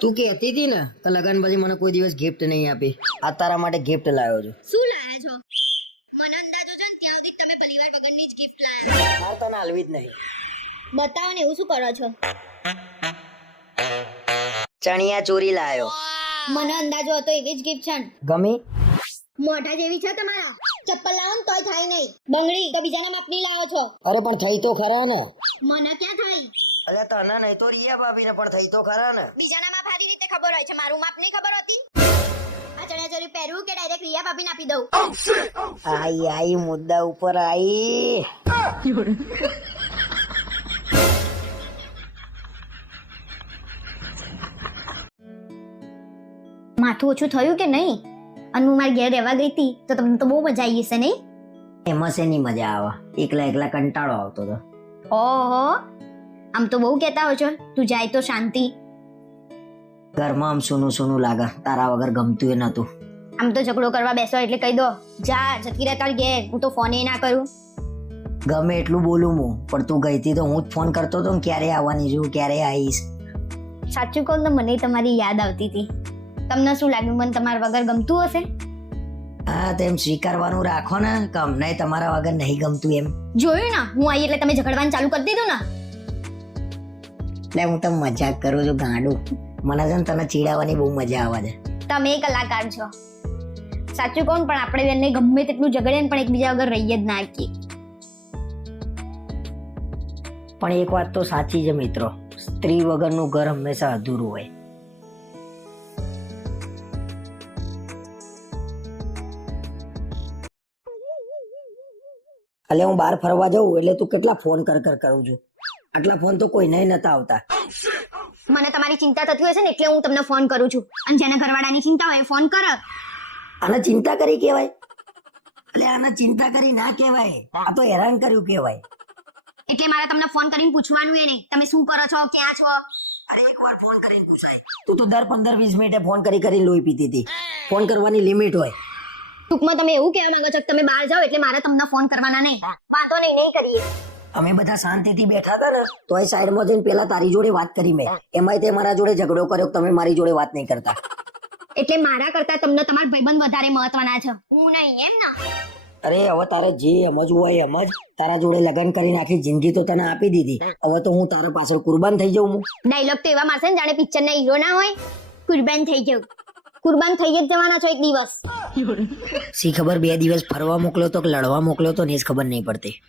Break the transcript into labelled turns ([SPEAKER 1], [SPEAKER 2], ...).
[SPEAKER 1] તું કે હતી ને કે લગન પછી મને કોઈ દિવસ ગિફ્ટ નહીં આપી. આ તારા માટે ગિફ્ટ લાવ્યો છું.
[SPEAKER 2] શું લાયા છો? મને અંદાજો છે ને ત્યાં સુધી તમે ભલીવાર વગરની જ ગિફ્ટ લાવ્યા
[SPEAKER 1] મારે તને હાલવી જ નહીં.
[SPEAKER 2] બતાવો ને એવું શું કરો છો?
[SPEAKER 1] ચણિયા ચોરી લાવ્યો
[SPEAKER 2] મને અંદાજો હતો એવી જ ગિફ્ટ છે
[SPEAKER 1] ગમી?
[SPEAKER 2] મોઢા જેવી છે તમારા? ચપ્પલ લાવો ને તોય થાય નહીં. બંગડી તો બીજાના માપની લાવો છો.
[SPEAKER 1] અરે પણ થઈ તો ખરા ને.
[SPEAKER 2] મને ક્યાં થાય
[SPEAKER 1] અલ્યા તને નહીં તો રિયા ભાભીને પણ થઈ તો ખરા ને.
[SPEAKER 2] બીજાના માપ સારી રીતે ખબર હોય છે. મારું માપ નહીં ખબર હોતી? આ ચણિયા ચોરી પહેરવું કે ડાયરેક્ટ રિયા ભાભીને આપી દઉં?
[SPEAKER 1] આઈ આઈ મુદ્દા ઉપર આઈ.
[SPEAKER 2] માથું ઓછું થયું કે નહીં? અને હું મારી ઘેર રહેવા ગઈ હતી તો તમને તો બહુ મજા આવી હશે નહીં?
[SPEAKER 1] એમાં શેની મજા આવે? એકલા એકલા કંટાળો આવતો હતો
[SPEAKER 2] ઓહો. આમ તો બહુ કહેતા હો છો તું જાય તો શાંતિ.
[SPEAKER 1] ઘરમાં આમ સૂનું સૂનું લાગે તારા વગર ગમતું એ નતું
[SPEAKER 2] આમ તો ઝઘડો કરવા બેસો એટલે કહી દો જા જતી રહે તાર ઘેર હું તો ફોન ના કરું.
[SPEAKER 1] ગમે એટલું બોલું હું પણ તું ગઈ હતી તો હું જ ફોન કરતો હતો ક્યારે આવવાની છું ક્યારે આવીશ?
[SPEAKER 2] સાચું કહું તો મને તમારી યાદ આવતી હતી. તમને શું લાગ્યું મને તમારા વગર ગમતું હશે?
[SPEAKER 1] હા તેમ સ્વીકારવાનું રાખો ને કે અમને તમારા વગર નહીં ગમતું એમ.
[SPEAKER 2] જોયું ને હું આવી એટલે તમે ઝઘડવાનું ચાલુ કરી દીધું ને?
[SPEAKER 1] એટલે હું તો મજાક કરું છું ગાંડું. મને છે ને તને ચીડાવવાની બહુ મજા આવે છે.
[SPEAKER 2] તમે કલાકાર છો. સાચું કહું પણ આપણે બંને ગમે તેટલું ઝઘડીએ પણ એકબીજા વગર રહીએ જ ના શકીએ.
[SPEAKER 1] પણ એક વાત તો સાચી છે મિત્રો સ્ત્રી વગરનું ઘર હંમેશા અધૂરું હોય. એટલે હું બહાર ફરવા જાઉં એટલે તું કેટલા ફોન કર કર કરું છું? આટલા ફોન તો કોઈને નતા આવતા.
[SPEAKER 2] મને તમારી ચિંતા થતી હોય છે ને એટલે હું તમને ફોન કરું છું. અને જેના ઘરવાળાની ચિંતા હોય ફોન કર.
[SPEAKER 1] આને ચિંતા કરી કહેવાય? એટલે આને ચિંતા કરી ના કહેવાય. આ તો હેરાન કર્યું કહેવાય.
[SPEAKER 2] એટલે મારે તમને ફોન કરીને પૂછવાનું એ નહીં તમે શું કરો છો? ક્યાં છો?
[SPEAKER 1] અરે એક વાર ફોન કરીને પૂછાય. તું તો દર પંદર વીસ મિનિટે ફોન કરી કરી લોહી પીતી હતી. ફોન કરવાની લિમિટ હોય.
[SPEAKER 2] ટૂંકમાં તમે એવું કહેવા માંગો છો કે તમે બહાર જાઓ એટલે મારે તમને ફોન કરવાના નહીં. વાંધો નહીં નહીં કરીએ.
[SPEAKER 1] અમે બધા શાંતિથી બેઠા હતા ને તો એ સાઈડમાં જઈને પેલા તારી જોડે વાત કરી મેં. એમાંય તે મારા જોડે ઝઘડો કર્યો તમે મારી જોડે વાત નહીં કરતા.
[SPEAKER 2] એટલે મારા કરતા તમને તમારા ભાઈબંધ વધારે મહત્વના છે. હું નહીં એમ ને.
[SPEAKER 1] અરે હવે તારે જે સમજવું હોય એમ જ. તારા જોડે લગ્ન કરીને આખી જિંદગી તો તને આપી દીધી. હવે તો હું તારા પાછળ કુરબાન થઈ જાઉં હું.
[SPEAKER 2] ડાયલોગ તો એવા મારશે ને જાણે પિક્ચર ના હીરો ના હોય કુરબાન થઈ જાવ. કુરબાન થઈ જ જવાના છો એક દિવસ.
[SPEAKER 1] સી ખબર બે દિવસ ફરવા મોકલો તો કે લડવા મોકલો તો ને ખબર નહીં પડતી.